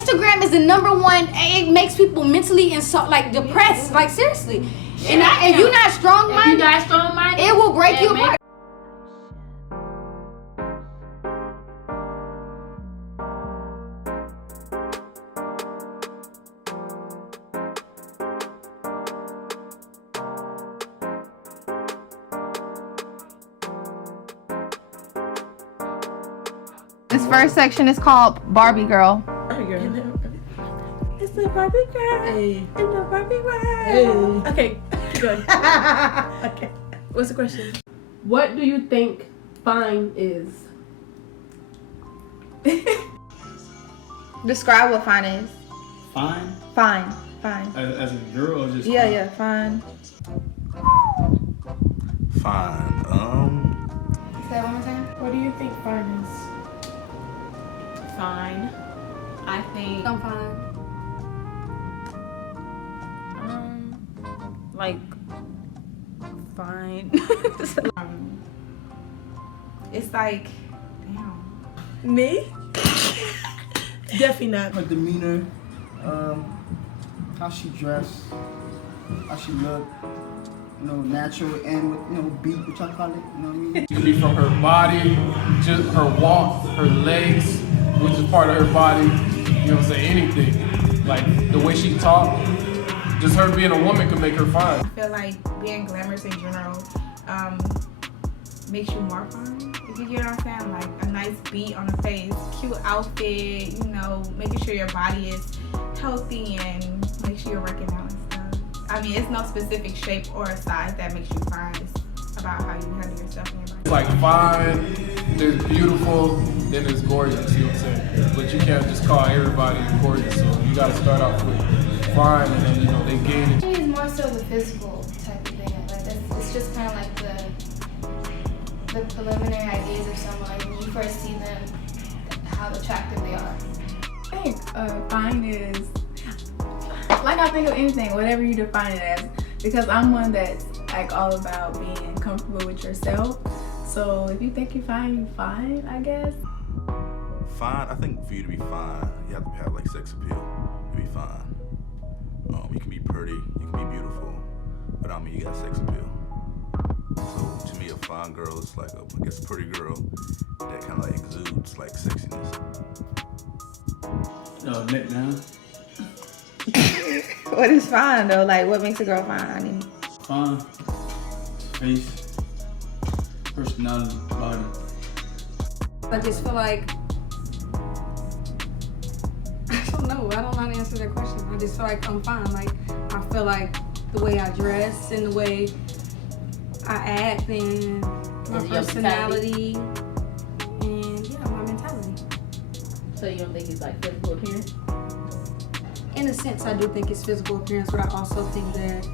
Instagram is the #1. It makes people mentally like depressed. Like seriously. And if you're not strong-minded, it will break you apart. This first section is called Barbie Girl. It's the Barbie girl. Hey. In the Barbie world. Hey. Okay, keep going. Okay. What's the question? What do you think fine is? Describe what fine is. Fine? Fine. As a girl or just Yeah, fine. Fine. Say it one more time. What do you think fine is? Fine. I think I'm fine. like fine. It's like, damn. Me? Definitely not. her demeanor, how she dressed, how she look, natural and with, beat, what y'all call it, you know what I mean? It could be from her body, just her walk, her legs, which is part of her body, you know what I'm saying, anything. Like the way she talk, just her being a woman could make her fine. I feel like being glamorous in general makes you more fun. If you get what I'm saying, like a nice beat on the face, cute outfit, making sure your body is healthy and make sure you're working out and stuff. I mean, it's no specific shape or size that makes you fine. It's about how you handle yourself and your body. It's like fine, there's beautiful, then there's gorgeous, you know what I'm saying? But you can't just call everybody gorgeous, so you gotta start off with fine and then, they gain it. I think it's more so the physical type of thing. Like it's just kind of like the preliminary ideas of someone when you first see them, how attractive they are. I think fine is like I think of anything, whatever you define it as, because I'm one that's like all about being comfortable with yourself. So if you think you're fine, I guess. Fine. I think for you to be fine, you have to have like sex appeal to be fine. You can be pretty, you can be beautiful, but you got sex appeal. So to me, a fine girl is like a pretty girl that kind of like exudes like sexiness. Neck down. What is fine though? Like what makes a girl fine? Fine. Face. Personality. Body. I just feel like I don't know how to answer that question. I just feel like I'm fine. Like I feel like the way I dress and the way I act and my personality and my mentality. So you don't think it's like physical appearance? In a sense, I do think it's physical appearance, but I also think that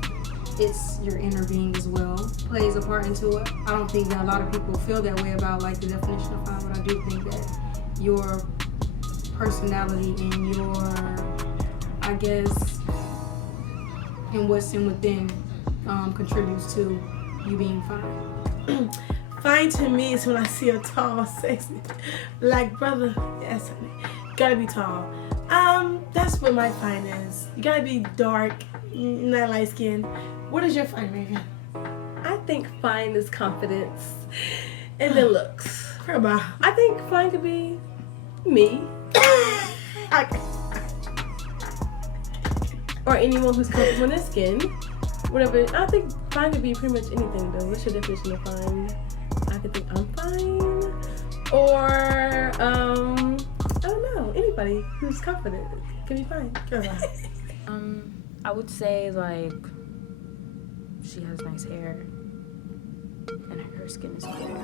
it's your inner being as well plays a part into it. I don't think that a lot of people feel that way about like the definition of fine, but I do think that your personality and your, I guess, and what's in within contributes to you being fine. Fine to me is when I see a tall, sexy black brother. Yes, honey. Gotta be tall. That's what my fine is. You gotta be dark, not light skin. What is your fine, Raven? I think fine is confidence and then looks. I think fine could be me. Okay. Or anyone who's comfortable in their skin. Whatever. I think fine could be pretty much anything though. What's your definition of fine? I could think I'm fine. Or I don't know. Anybody who's confident can be fine. I would say like she has nice hair and her skin is clear.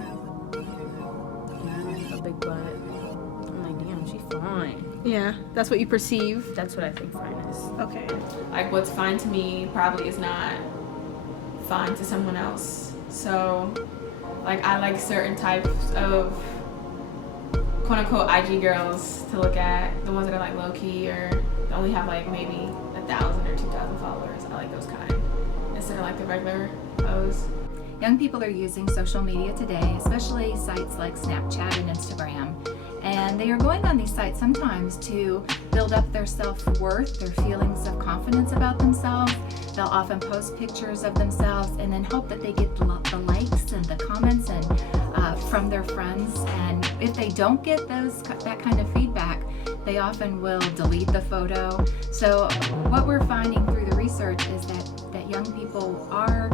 A big butt. I'm like, damn, she's fine. Yeah, that's what you perceive. That's what I think fine is. Okay. Like what's fine to me probably is not fine to someone else. So like I like certain types of quote unquote IG girls to look at, the ones that are like low key or only have like maybe 1,000 or 2,000 followers. I like those kind instead of like the regular O's. Young people are using social media today, especially sites like Snapchat and Instagram, And they are going on these sites sometimes to build up their self-worth, their feelings of confidence about themselves. They'll often post pictures of themselves and then hope that they get the likes and the comments and from their friends. And if they don't get that kind of feedback, they often will delete the photo. So what we're finding through the research is that young people are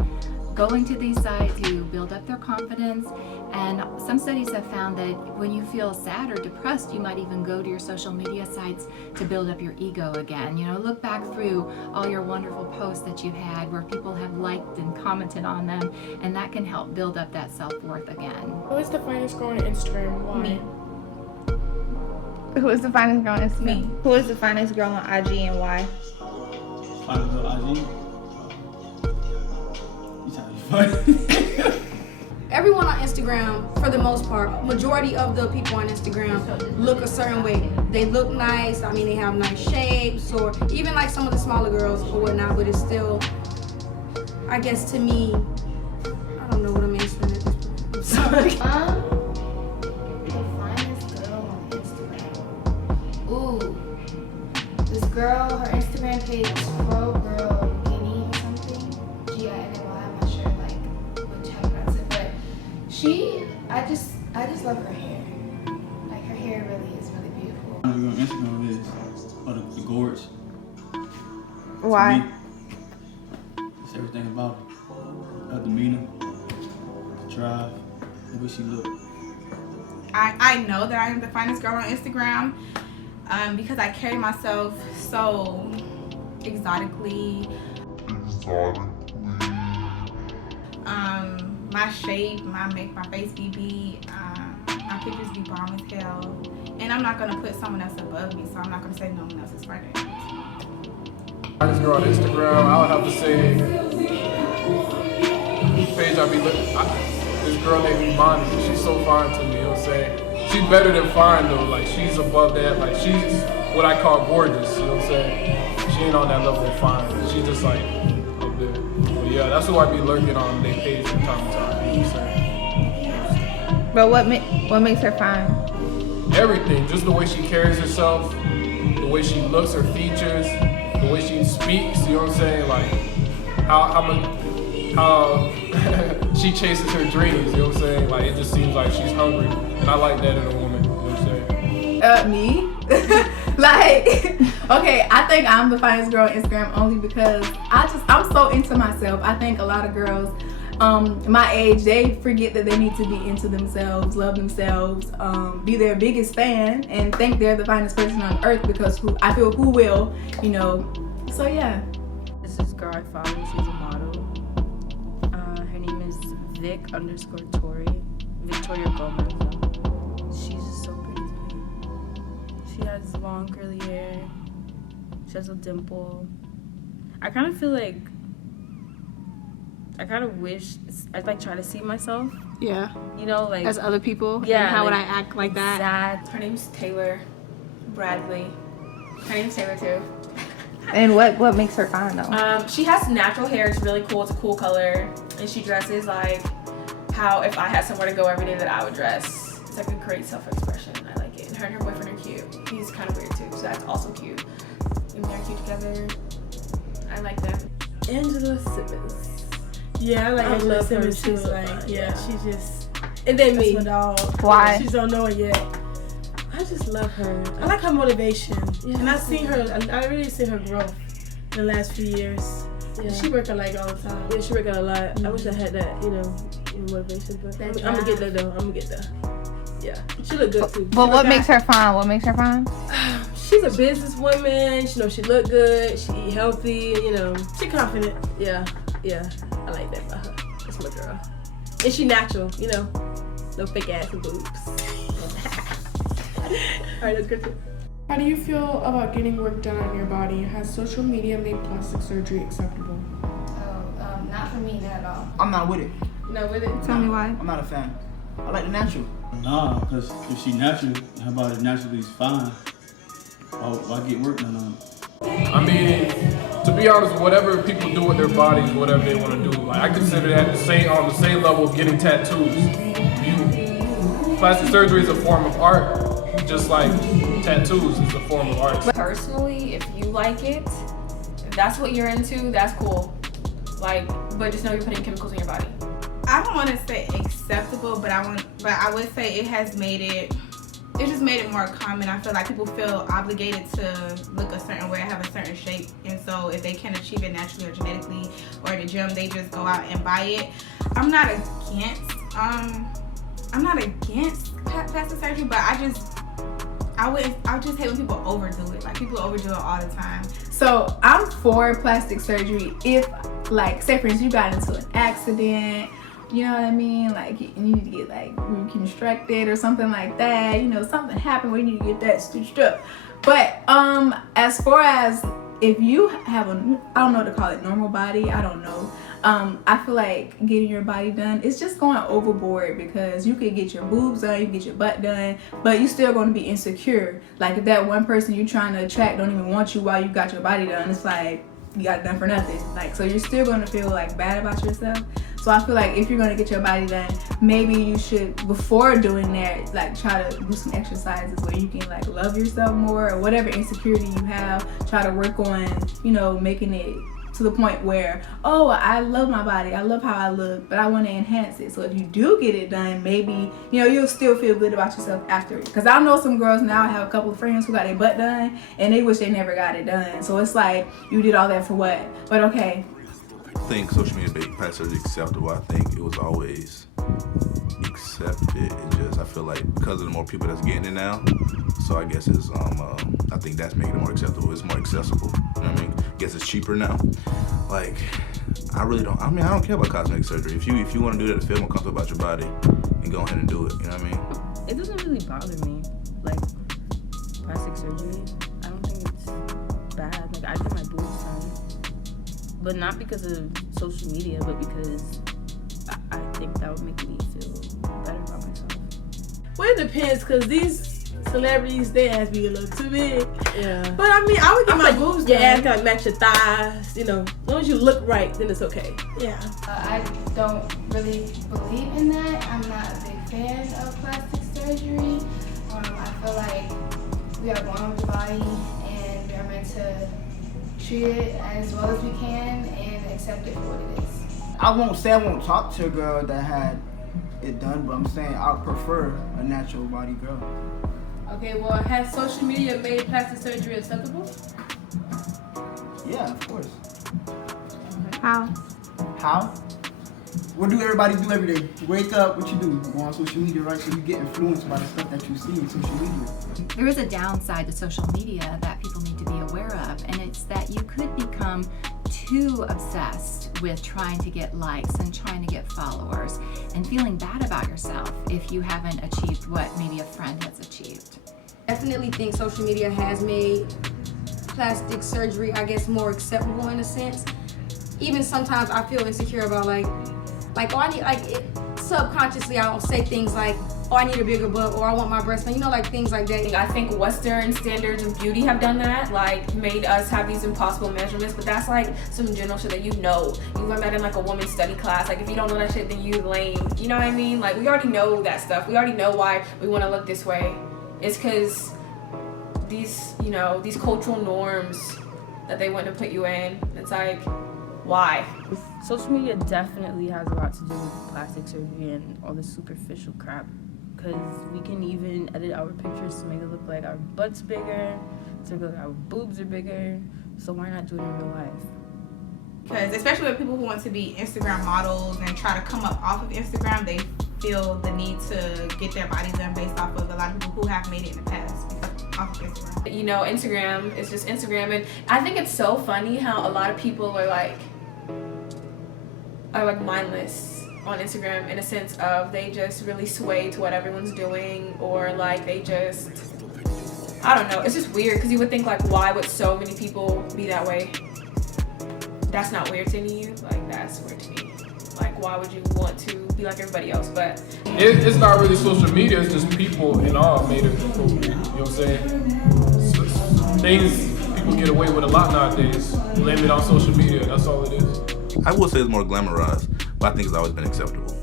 going to these sites to build up their confidence. And some studies have found that when you feel sad or depressed, you might even go to your social media sites to build up your ego again. You know, look back through all your wonderful posts that you've had where people have liked and commented on them, and that can help build up that self-worth again. Who is the finest girl on Instagram? Why? Me. Who is the finest girl on Instagram? Me. Who is the finest girl on IG and why? Finest girl on IG? You trying to be funny? Everyone on Instagram, for the most part, majority of the people on Instagram look a certain way. They look nice. I mean, they have nice shapes, or even like some of the smaller girls or whatnot. But it's still, I guess, to me, I don't know what I'm answering at this point. I'm sorry. The finest girl on Instagram. Ooh, this girl, her Instagram page is Pro Girl Guinea or something. G-I-N-A-Y. I'm not sure like which how to pronounce it, but I just love her hair. Like her hair really is really beautiful. On Instagram is the gorge. Why? It's everything about her. Her demeanor, the drive, the way she look. I know that I am the finest girl on Instagram because I carry myself so exotically. My shape, my face be beat, my pictures be bomb as hell. And I'm not gonna put someone else above me, so I'm not gonna say no one else is better. Finest girl on Instagram, I would have to say page this girl named Emani. She's so fine to me, you know what I'm saying? She's better than fine though, like she's above that, like she's what I call gorgeous, you know what I'm saying? She ain't on that level of fine, she's just like up there. But yeah, that's who I be lurking on their page from time to time, you know what I'm saying? But what makes her fine? Everything, just the way she carries herself, the way she looks, her features, the way she speaks, you know what I'm saying? Like how she chases her dreams, you know what I'm saying? Like it just seems like she's hungry, and I like that in a woman, you know what I'm saying? Me? Like, okay, I think I'm the finest girl on Instagram only because I'm so into myself. I think a lot of girls my age, they forget that they need to be into themselves, love themselves, be their biggest fan, and think they're the finest person on earth because who will, you know. So yeah. This is girl I follow. She's a model. Her name is Vic_Tori, Victoria Gomez. She's just so pretty to me. She has long curly hair. She has a dimple. I kind of feel like I kind of wish I'd like try to see myself. Yeah. You know, like as other people. Yeah. And how would I act like that? Sad. Her name's Taylor Bradley. Her name's Taylor too. And what makes her fine though? She has natural hair. It's really cool. It's a cool color, and she dresses like how if I had somewhere to go every day that I would dress. It's like a great self-expression. I like it. And her and her boyfriend are cute. He's kind of weird too, so that's also cute. And they're cute together. I like them. Angela Simmons. Yeah, I like Angela love her. Simmons too. She's so Like, fine. yeah, she's just. And then That's me. my dog. Why? She don't know it yet. I just love her. I like her motivation, Yeah, and I've seen her. I really seen her growth in the last few years. Yeah. She working like all the time. Yeah, she work out a lot. I wish I had that, motivation, but I'm gonna get there though. I'm gonna get there. Yeah, she look good too. But what makes her fine? What makes her fine? She's a businesswoman. She look good. She eat healthy. She confident. Yeah. I like that about her. That's my girl. And she natural. No fake ass and boobs. All right, that's good too. How do you feel about getting work done on your body? Has social media made plastic surgery acceptable? Oh, not for me, not at all. I'm not with it. Not with it. Tell me why. I'm not a fan. I like the natural. Nah, because if she natural, her body naturally is fine. Why get work done on it? I mean, to be honest, whatever people do with their bodies, whatever they want to do, like I consider that on the same level of getting tattoos. Plastic surgery is a form of art, just like tattoos is a form of art. Personally, if you like it, if that's what you're into, that's cool. Like, but just know you're putting chemicals in your body. I don't want to say acceptable, but I would say it has made it. It just made it more common. I feel like people feel obligated to look a certain way, have a certain shape, and so if they can't achieve it naturally or genetically or in the gym, they just go out and buy it. I'm not against plastic surgery, but I just hate when people overdo it. Like, people overdo it all the time. So I'm for plastic surgery if, like, say for instance you got into an accident, you know what I mean? Like, you need to get like reconstructed or something like that. You know, something happened where you need to get that stitched up. But as far as if you have I don't know what to call it, normal body, I don't know. I feel like getting your body done, it's just going overboard, because you could get your boobs done, you can get your butt done, but you still going to be insecure. Like, if that one person you're trying to attract don't even want you while you got your body done, it's like you got it done for nothing. Like, so you're still going to feel like bad about yourself. So I feel like if you're going to get your body done, maybe you should, before doing that, like, try to do some exercises where you can like love yourself more, or whatever insecurity you have, try to work on, you know, making it to the point where, oh, I love my body, I love how I look, but I want to enhance it. So if you do get it done, maybe, you know, you'll still feel good about yourself after it. Because I know some girls now, I have a couple of friends who got their butt done and they wish they never got it done. So it's like, you did all that for what? But okay. I think social media made plastic surgery acceptable. I think it was always accepted. It just, I feel like because of the more people that's getting it now, so I guess it's I think that's making it more acceptable. It's more accessible. You know what I mean? I guess it's cheaper now. Like, I don't care about cosmetic surgery. If you want to do that to feel more comfortable about your body, then go ahead and do it. You know what I mean? It doesn't really bother me, like plastic surgery. I don't think it's bad. Like, I get my boobs done, but not because of social media, but because I think that would make me feel better about myself. Well, it depends, because these celebrities, they ass be a little too big. Yeah. But I mean, I would get my boobs done. Your ass kind of match your thighs, you know. As long as you look right, then it's okay. Yeah. I don't really believe in that. I'm not a big fan of plastic surgery. I feel like we are born with the body, and we are meant to treat it as well as we can and accept it for what it is. I won't say I won't talk to a girl that had it done, but I'm saying I would prefer a natural body girl. Okay, well, has social media made plastic surgery acceptable? Yeah, of course. How? How? What do everybody do every day? You wake up, what you do? You go on social media, right? So you get influenced by the stuff that you see in social media. There is a downside to social media that people need to be aware of, and it's that you could become too obsessed with trying to get likes and trying to get followers and feeling bad about yourself if you haven't achieved what maybe a friend has achieved. Definitely think social media has made plastic surgery, I guess, more acceptable in a sense. Even sometimes I feel insecure about like oh, I need, like, subconsciously I'll say things like, oh, I need a bigger butt, or I want my breasts, you know, like things like that. I think Western standards of beauty have done that, like made us have these impossible measurements, but that's like some general shit that you know. You learn that in like a woman's study class. Like, if you don't know that shit, then you lame. You know what I mean? Like, we already know that stuff. We already know why we want to look this way. It's because these, you know, these cultural norms that they want to put you in. It's like, why? Social media definitely has a lot to do with plastic surgery and all this superficial crap, because we can even edit our pictures to make it look like our butt's bigger, to make it look like our boobs are bigger, so why not do it in real life? Because especially with people who want to be Instagram models and try to come up off of Instagram, they feel the need to get their bodies done based off of a lot of people who have made it in the past off of Instagram. You know, Instagram is just Instagram, and I think it's so funny how a lot of people are like mindless on Instagram, in a sense of they just really sway to what everyone's doing, or like they just, I don't know, it's just weird, because you would think like, why would so many people be that way? That's not weird to you, like that's weird to me. Like, why would you want to be like everybody else? But it's not really social media, it's just people in all made it appropriate, you know what I'm saying? Things people get away with a lot nowadays, blame it on social media, that's all it is. I would say it's more glamorized, but I think it's always been acceptable.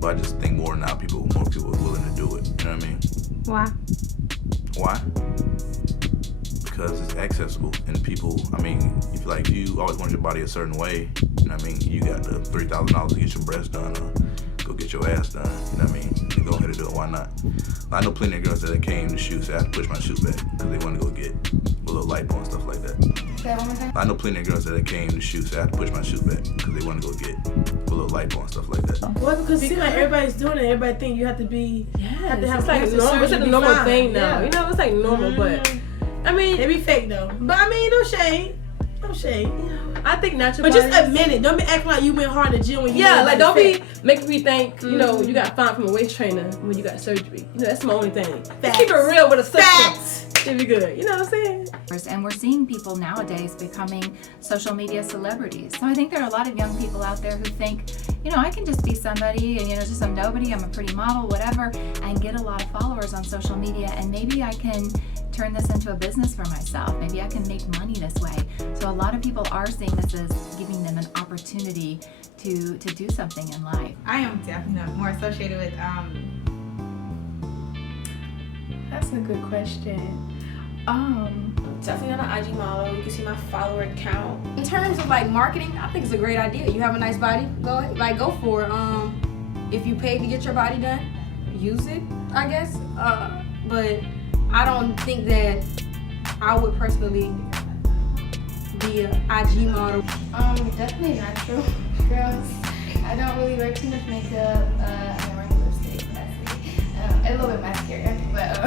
But I just think more now, more people are willing to do it. You know what I mean? Why? Why? Because it's accessible and people, I mean, if you always want your body a certain way, you know what I mean, you got the $3,000 to get your breasts done or go get your ass done, you know what I mean, and go ahead and do it, why not? I know plenty of girls that came to shoot, so I had to push my shoot back because they want to go get a little lipo and stuff like that. Say that one more time? I know plenty of girls that came to shoot, so I had to push my shoot back because they want to go get a little lipo and stuff like that. Well, because it seems like everybody's doing it. Everybody think you have to be, have to have it's like plastic normal. It's surgery like a to be normal fine. thing now. Yeah. You know, it's like normal, but I mean, They be fake though. But I mean, no shade. No shade. I think natural. But just bodies- admit it. Don't be acting like you went hard in the gym when you Yeah, know like it's don't fake. be making me think, you know, you got fined from a waist trainer when you got surgery. You know, that's my only thing. Facts. Keep it real with a sister. Facts. Should be good. You know what I'm saying? And we're seeing people nowadays becoming social media celebrities. So I think there are a lot of young people out there who think, you know, I can just be somebody and, you know, just some nobody, I'm a pretty model, whatever, and get a lot of followers on social media, and maybe I can turn this into a business for myself. Maybe I can make money this way. So a lot of people are seeing this as giving them an opportunity to do something in life. I am definitely more associated with That's a good question. Definitely not an IG model. You can see my follower count. In terms of like marketing, I think it's a great idea. You have a nice body, go for it. If you paid to get your body done, use it, I guess. But I don't think that I would personally be an IG model. Definitely natural girls. I don't really wear too much makeup. I don't wear lipstick, a little bit mascara, but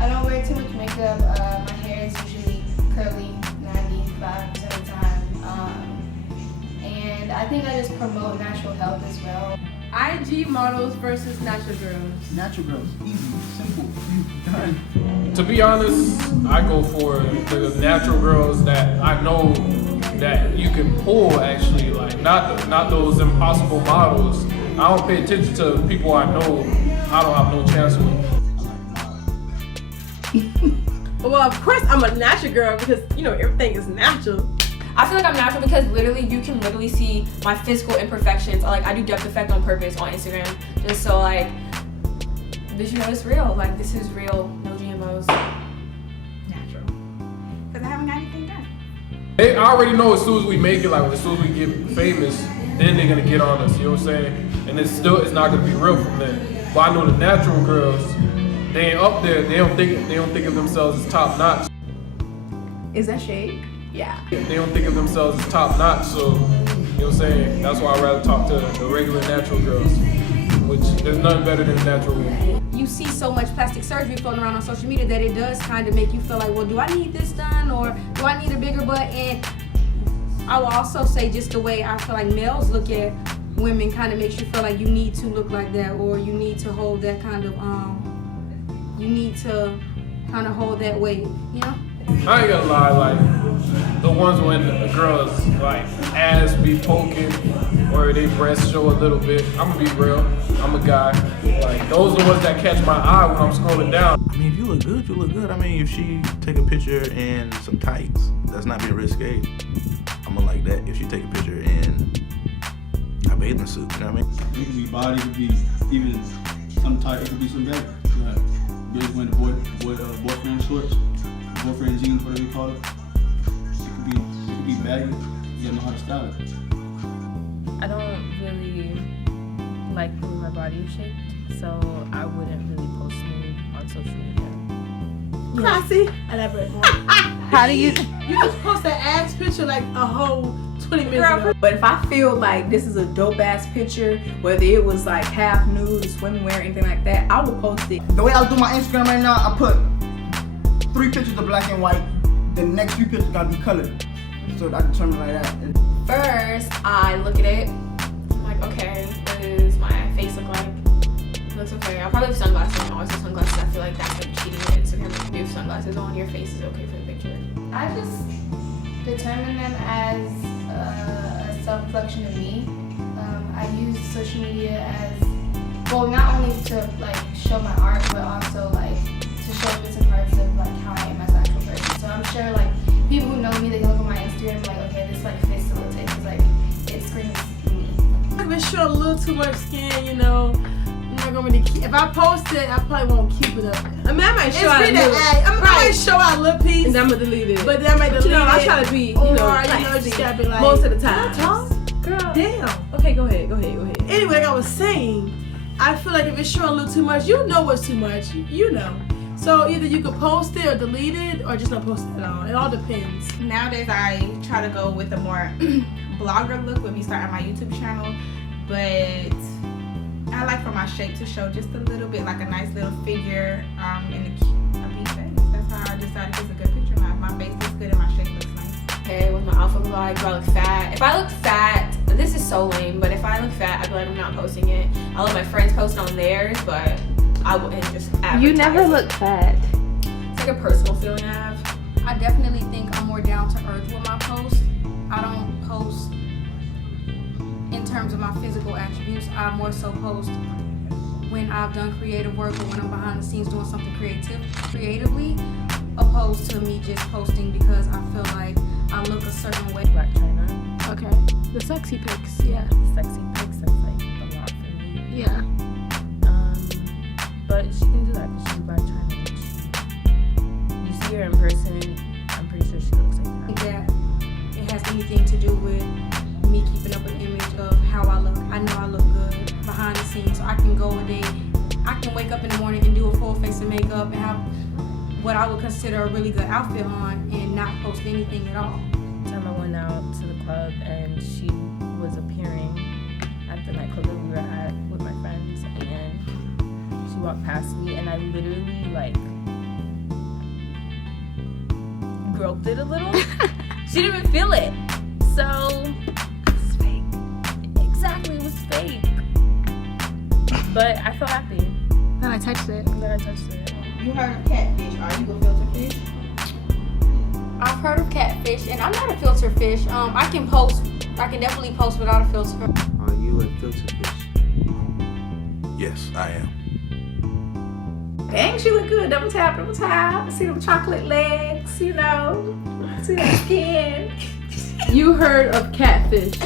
I don't wear too much makeup. My hair is usually curly 95% of the time. And I think I just promote natural health as well. IG models versus natural girls. Natural girls, easy, simple, done. To be honest, I go for the natural girls that I know that you can pull actually, like not those impossible models. I don't pay attention to people I know I don't have no chance with. Well, of course I'm a natural girl because, you know, everything is natural. I feel like I'm natural because you can see my physical imperfections. Like I do depth effect on purpose on Instagram, just so like, bitch, you know it's real. Like this is real, no GMOs. natural. Because I haven't got anything done. They already know as soon as we make it, like as soon as we get famous, then they're gonna get on us. You know what I'm saying? And it's not gonna be real from them. But I know the natural girls, they ain't up there. They don't think of themselves as top notch. Is that shade? Yeah. They don't think of themselves as top notch, so you know what I'm saying? That's why I'd rather talk to the regular natural girls, which there's nothing better than natural women. You see so much plastic surgery floating around on social media that it does kind of make you feel like, well, do I need this done or do I need a bigger butt? And I will also say just the way I feel like males look at women kind of makes you feel like you need to look like that or you need to hold that kind of, you need to kind of hold that weight, you know? I ain't gonna lie, like the ones when the girls like ass be poking or they breasts show a little bit. I'm gonna be real. I'm a guy. Like those are the ones that catch my eye when I'm scrolling down. I mean, if you look good, you look good. I mean, if she take a picture in some tights, that's not being risque. I'm gonna like that. If she take a picture in a bathing suit, you know what I mean? It could be body, it could be even some type, it could be some better. Like, girls wearing the boyfriend shorts, boyfriend jeans, whatever you call it. It could be baggy. You gotta know how to style it. I don't really like the way my body is shaped, so I wouldn't really post nude on social media. Classy. Elaborate more. How do you? You just post an ass picture like a whole 20 minutes ago. But if I feel like this is a dope ass picture, whether it was like half nude, swimwear, anything like that, I would post it. The way I do my Instagram right now, I put 3 pictures of black and white. The next few pictures gotta be colored. So I determine like that. First, I look at it. I'm like, okay, what does my face look like? It looks okay. I'll probably have sunglasses on. I always have sunglasses. I feel like that's like cheating on Instagram. If you have sunglasses on, your face is okay for the picture. I just determine them as a self-reflection of me. I use social media as, well, not only to like show my art, but also like to show bits and parts of like how I am as an actual person. So I'm sure like people who know me, they can look at my Instagram and like, okay, this like fits the little because like it screams me. I've been showing a little too much skin, you know. I'm not gonna really keep, if if I post it, I probably won't keep it up. I mean, I might show out a little. I might show out a little piece, and then I'm gonna delete it. but then I might delete it. I try to be, you know, just gotta be like, most of the time. Girl. Damn. Okay, go ahead. Anyway, like I was saying, I feel like if it's showing a little too much, you know what's too much. You know. So either you could post it or delete it or just not post it at all. It all depends. Nowadays, I try to go with a more blogger look with me starting my YouTube channel, but I like for my shape to show just a little bit, like a nice little figure and a big face. That's how I decided it's a good picture now. If my face looks good and my shape looks nice. Okay, what's my outfit look like? Do I look fat? If I look fat, this is so lame, but if I look fat, I'd be like, I'm not posting it. I'll let my friends post it on theirs, but I wouldn't just advertise. You never look fat. It's like a personal feeling I have. I definitely think I'm more down to earth with my posts. I don't post in terms of my physical attributes. I more so post when I've done creative work or when I'm behind the scenes doing something creatively, opposed to me just posting because I feel like I look a certain way. Black China. Okay. The sexy pics, yeah. Sexy pics, that's like a lot for me. Yeah. But she can do that because she's Black China. You see her in person, I'm pretty sure she looks like I that. think that it has anything to do with me keeping up an image of how I look. I know I look good behind the scenes, so I can go a day, I can wake up in the morning and do a full face of makeup and have what I would consider a really good outfit on and not post anything at all. Time I went out to the club and she was appearing at the nightclub that we were at with my friends, and she walked past me and I literally like groped it a little. She didn't even feel it. So it's fake. Exactly, it was fake. But I felt happy. Then I touched it. You heard of catfish. Are you a filter fish? I've heard of catfish, and I'm not a filter fish. I can definitely post without a filter. Are you a filter fish? Yes, I am. Dang, she look good. Double tap. See them chocolate legs, you know. See that skin. You heard of catfish.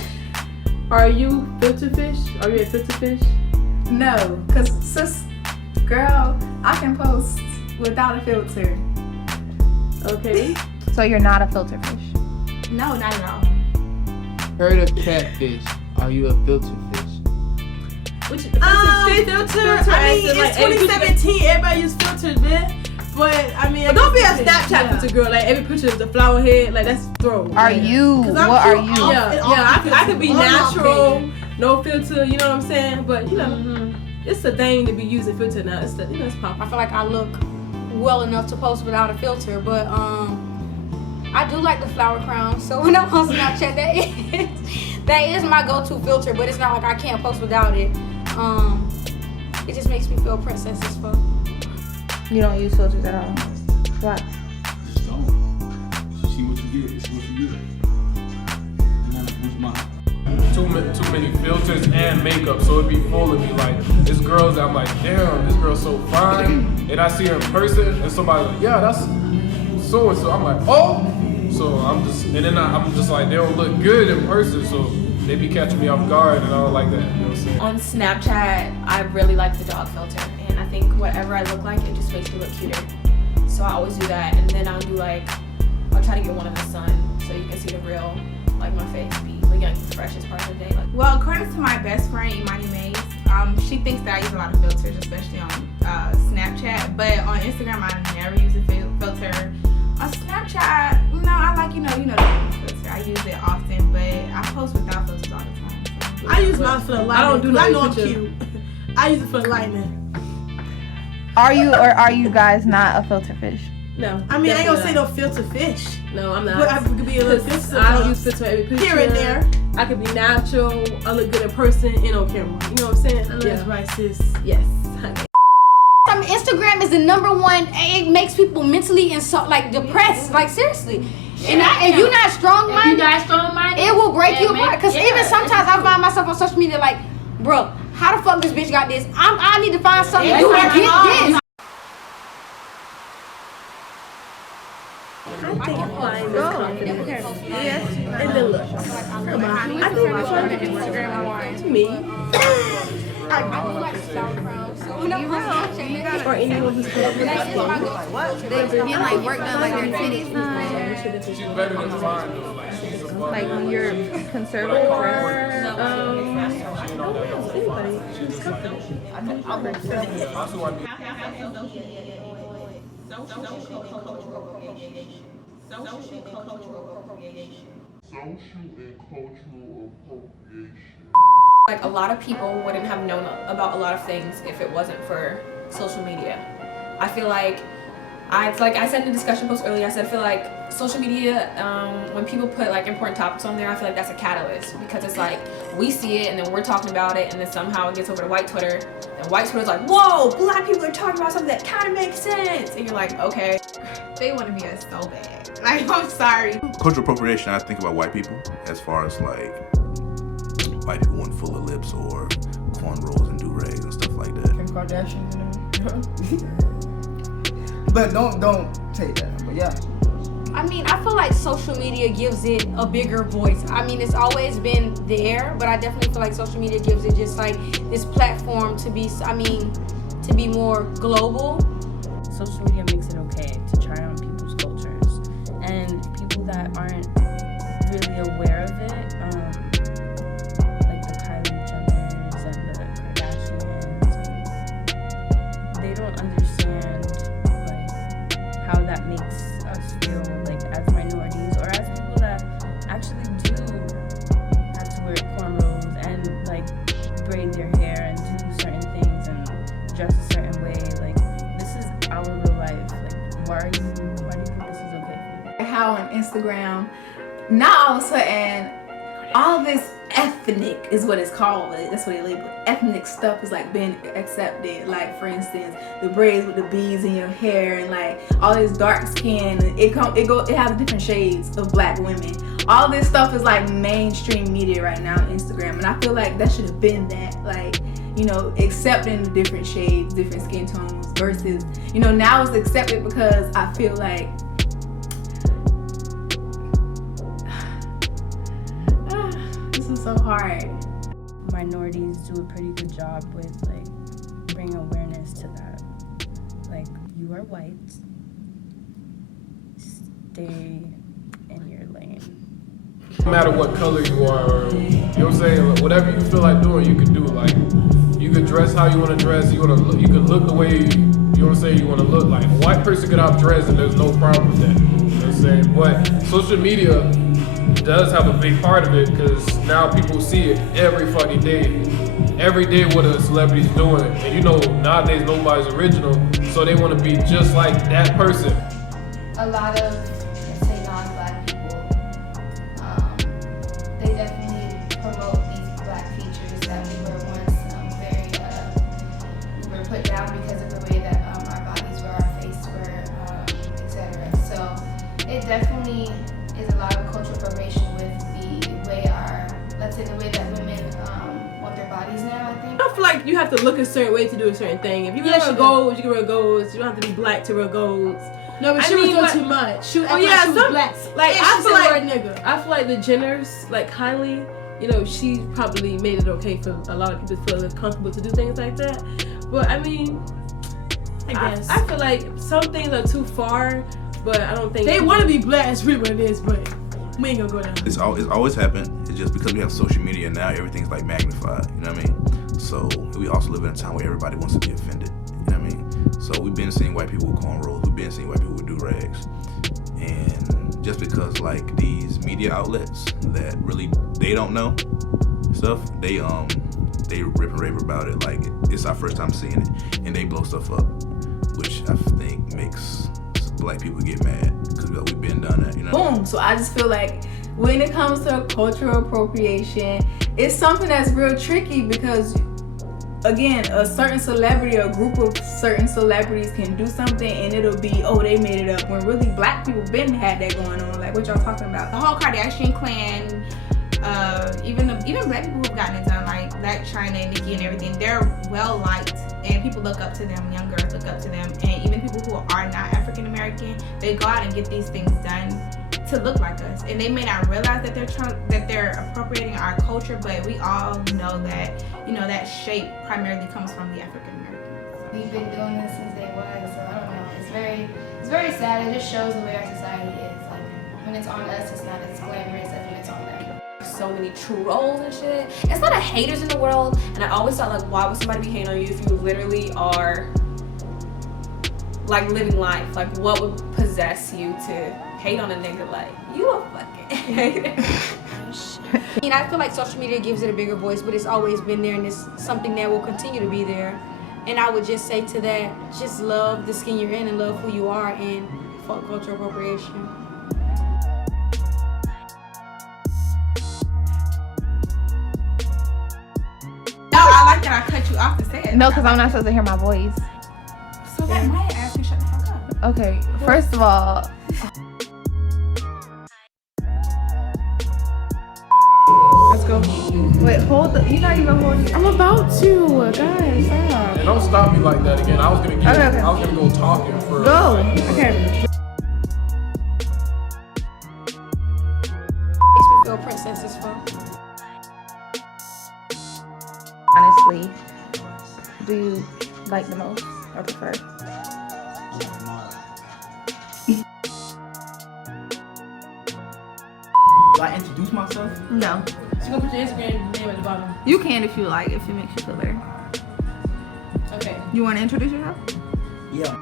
Are you filter fish? Are you a filter fish? No, because sis, girl, I can post without a filter. Okay. So you're not a filter fish? No, not at all. Heard of catfish. Are you a filter fish? Which filter. I mean, it's 2017. Everybody use filters, man. But I mean, don't be a Snapchat filter girl. Like every picture is a flower head. Like that's throw. Are you? What are you? I could be natural, no filter. You know what I'm saying? But you know, it's a thing to be using filter now. It's it's popular. I feel like I look well enough to post without a filter, but I do like the flower crown. So when I'm on Snapchat, that is my go-to filter. But it's not like I can't post without it. It just makes me feel princess as fuck. You don't use filters at all. Why? Just don't. See what you get. It's what you get. What's mine? Too many filters and makeup, so it'd be full of me. Like, there's girls that I'm like, damn, this girl's so fine. And I see her in person, and somebody's like, yeah, that's so and so. I'm like, oh. So I'm just like, they don't look good in person, so they be catching me off guard, and I don't like that. You know what I'm saying? On Snapchat, I really like the dog filter, and I think whatever I look like, it just makes me look cuter. So I always do that, and then I'll try to get one in the sun so you can see the real, like my face be the young, freshest part of the day. Like, well, according to my best friend Emani she thinks that I use a lot of filters, especially on Snapchat. But on Instagram, I never use a filter. On Snapchat, no, I like the filter. I use it often, but I post without filters all the time. So. I use mine for the lightning. I don't do no I know I'm filter. cute. I use it for the lightning. Are you or are you guys not a filter fish? No. I mean, I ain't gonna say no filter fish. No, I'm not. But I could be a little filter. I don't use filter every picture. Here and there. I could be natural. I look good in person and on camera. You know what I'm saying? I know that's right, sis. Yes, honey. I mean, Instagram is the #1. It makes people mentally depressed. Like seriously. And if you're not strong-minded, it will break you apart. Because even sometimes I find myself on social media like, bro, how the fuck this bitch got this? I need to find something to do to get this. I think flying is confidence. Yes. And then look. I think flying is Instagram to me. I do like the flower crown. So Or anyone who's comfortable with skin. Getting like work done like their titties done. She's better than fine though. Like when you're conservative. Like a lot of people wouldn't have known about a lot of things if it wasn't for social media. I feel like I said in the discussion post earlier, I feel like social media, when people put like important topics on there, I feel like that's a catalyst, because it's like we see it and then we're talking about it and then somehow it gets over to white Twitter and white Twitter's like, whoa, black people are talking about something that kind of makes sense, and you're like, okay. They want to be us so bad. Like, I'm sorry. Cultural appropriation, I think about white people as far as like white people want full of lips or cornrows and do-rags and stuff like that. Kim Kardashian, you know? But don't take that. But yeah. I mean, I feel like social media gives it a bigger voice. I mean, it's always been there, but I definitely feel like social media gives it just like this platform to be, to be more global. Social media makes it okay to try on people's cultures, and people that aren't really aware of it, like the Kylie Jenners and the Kardashians, they don't understand like how that makes us feel like as minorities, or as people that actually do have to wear cornrows and like braid their hair and do certain things and dress a certain way. Like, this is our real life. Like, why do you think this is okay? How on Instagram, now all of a sudden, all this ethnic is what it's called. That's what they label it. Ethnic stuff is like being accepted. Like, for instance, the braids with the beads in your hair and like all this dark skin. It has different shades of black women. All this stuff is like mainstream media right now on Instagram, and I feel like that should have been that. Like, you know, accepting the different shades, different skin tones versus, you know, now it's accepted because I feel like this is so hard. Minorities do a pretty good job with like bringing awareness to that. Like, you are white, stay in your lane. No matter what color you are, or, you know what I'm saying, whatever you feel like doing, you can do. Like, you could dress how you want to dress. You could look the way you know what I'm saying you want to look. Like, a white person could out dress, and there's no problem with that. You know what I'm saying? But social media does have a big part of it, because now people see it every fucking day. Every day what a celebrity's doing, and you know nowadays nobody's original, so they want to be just like that person. A lot of, let's say, non-black people, they definitely promote these black features that we were once we were put down because of the way that our bodies were, our face were, etc. So it definitely is a lot of cultural appropriation with the way let's say the way that women want their bodies now, I think. I feel like you have to look a certain way to do a certain thing. If you wear golds, you can wear golds. You don't have to be black to wear golds. No, but she was doing too much. She was black. Like, I feel like nigga. I feel like the Jenners, like Kylie, you know, she probably made it okay for a lot of people to feel comfortable to do things like that. But I mean, I guess I feel like some things are too far, but I don't think they want to be black. That's really what it is, but we ain't gonna go down. It's always happened. It's just because we have social media now, everything's like magnified. You know what I mean? So we also live in a time where everybody wants to be offended. You know what I mean? So we've been seeing white people with cornrows. We've been seeing white people with do-rags. And just because like these media outlets that really, they don't know stuff, they rip and rave about it like it's our first time seeing it, and they blow stuff up, which I think makes black people get mad because we've been done that, you know? Boom. So I just feel like when it comes to cultural appropriation, it's something that's real tricky because, again, a certain celebrity or a group of certain celebrities can do something and it'll be, oh, they made it up, when really black people been had that going on. Like, what y'all talking about? The whole Kardashian clan, even black people who've gotten it done, like Black China and Nicki and everything, they're well liked and people look up to them, young girls look up to them, and even people who are not African American, they go out and get these things done to look like us, and they may not realize that they're appropriating our culture, but we all know that, you know, that shape primarily comes from the African Americans. we've been doing this since day one. So I don't know. It's very sad. It just shows the way our society is. Like when it's on us, it's not as glamorous as when it's on them. So many trolls and shit. It's a lot of haters in the world, and I always thought, like, why would somebody be hating on you if you literally are like living life? Like, what would possess you to hate on a nigga? Like, you a fucking hater. I mean, I feel like social media gives it a bigger voice, but it's always been there, and it's something that will continue to be there. And I would just say to that, just love the skin you're in and love who you are, and fuck cultural appropriation. No, I like that I cut you off to say it. No, because I'm not supposed to hear my voice. So let Maya ask you, shut the fuck up. Okay, first of all, Let's go. wait, hold the, you're not even holding. I'm about to, guys. Stop. And don't stop me like that again. I was gonna get. Okay. I was gonna go talking for. Go. Okay. Makes me feel princesses fun. Honestly, do you like the most or prefer? Do I introduce myself? No. She's gonna put your Instagram name at the bottom. You can if you like, if it makes you feel better. Okay. You want to introduce yourself? Yeah.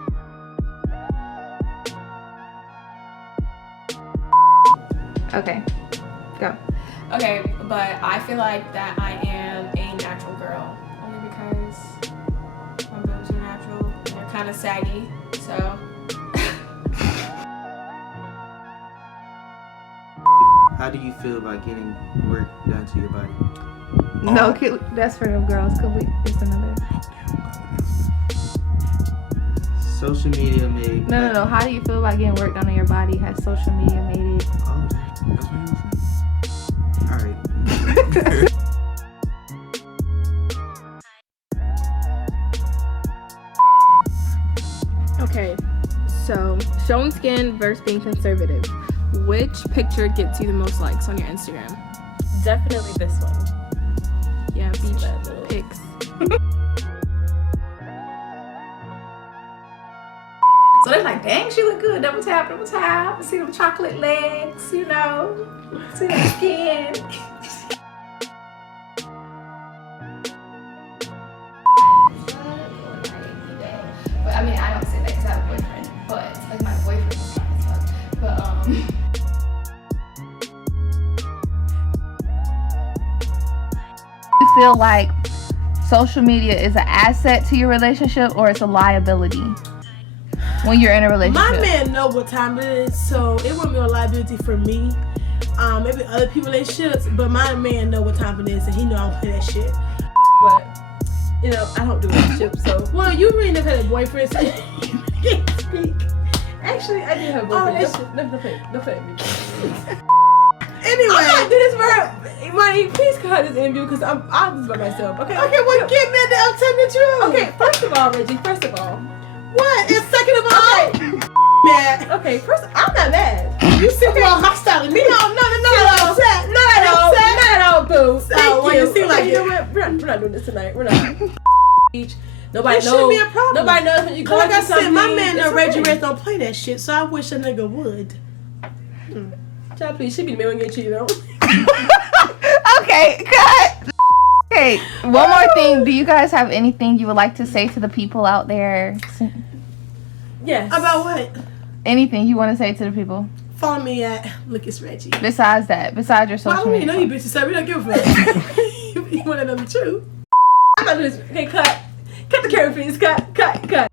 Okay. Go. Okay, but I feel like that I am a natural girl. Only because my boobs are natural and they're kind of saggy, so. How do you feel about getting work done to your body? No, that's for the girls. Could we? It's another. Social media made. No. How do you feel about getting work done on your body? Has social media made it? Oh, That's what you were saying. all right. Okay. So, showing skin versus being conservative. Which picture gets you the most likes on your Instagram? Definitely this one. Yeah, beach pics. So they're like, dang, she look good. Double tap, double tap. See them chocolate legs, you know. See that skin. But I mean, I don't say that because I have a boyfriend. But like my boyfriend is fine as fuck. But You feel like social media is an asset to your relationship or it's a liability when you're in a relationship? My man know what time it is, so it wouldn't be a liability for me. Maybe other people relationships, but my man know what time it is, and he know I don't play that shit. But you know, I don't do relationships, so. Well, you really never had a boyfriend, so you can't speak. Actually, I did have a boyfriend. Don't play with me. Anyway, I'm not doing this for her. Emani, please cut this interview because I'm just by myself. Okay. Okay, well, get mad that I'm telling the truth. Okay, first of all, Reggie. First of all. What? And second of all, mad. Okay, first, I'm not mad. You seem more hostile to me. No, not at all, boo. Thank you. See, like, Okay, you know what? We're not doing this tonight. We're not. Nobody That shouldn't knows. be a problem. Nobody knows when you go Like I into said, my something, man it's and Reggie okay. Red don't play that shit, so I wish a nigga would. Child, please, she be the man when you get cheated on. Okay, cut. Okay, one more thing. Do you guys have anything you would like to say to the people out there? Yes. About what? Anything you want to say to the people? Follow me at Lucas Reggie. Besides that, besides your Well, I social don't even media. know you bitches, so we don't give a fuck. You want to know the truth? I'm not doing this. Okay, cut. Cut the camera, please. Cut.